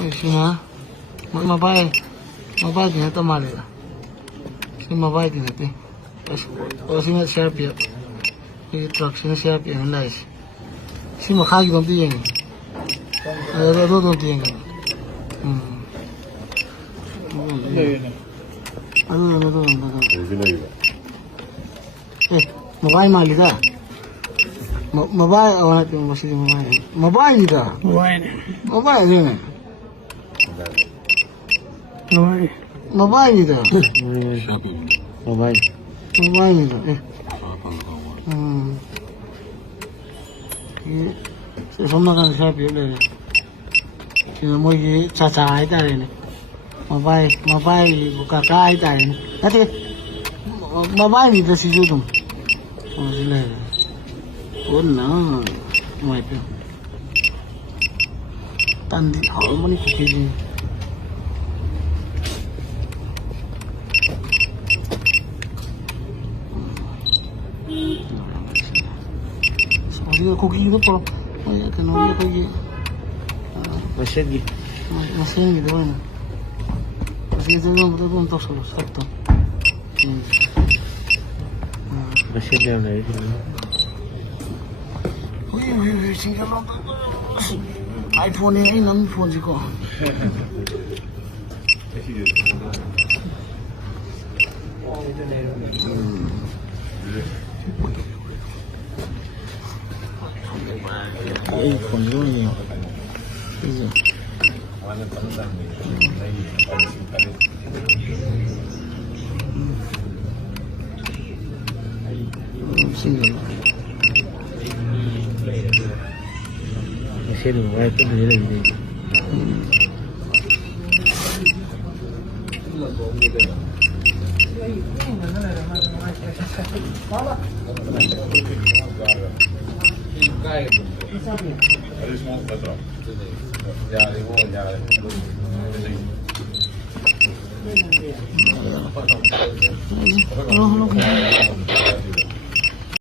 Sina mobile din ito malila. Si mobile din ito. O sina Sharpie. Yung truck sina Sharpie ang nice. Si makagi bang tiyan. Ano tiyan. Ano. Mobile malila. Mobile awak tu masih mobile. Mobile juga. Mobile ni. Mobile juga. Mobile juga. Saya sama kan saya pilih. Ini mau ye caca itu ni. Mobile buka kaya itu ni. Nanti mobile ni tersi judum. Oh sila. Oh no, mai pe. Tandi harmoni kukili. Soalnya kukili tu pun, kenapa kukili? Masih gitu kan? Masih itu kan betul betul solo satu. Masih dia lagi. Wih, tinggal nonton iPhone ini nami phone juga. iPhone ini. Iya. Single. Masih dulu, itu beli lagi. Halo.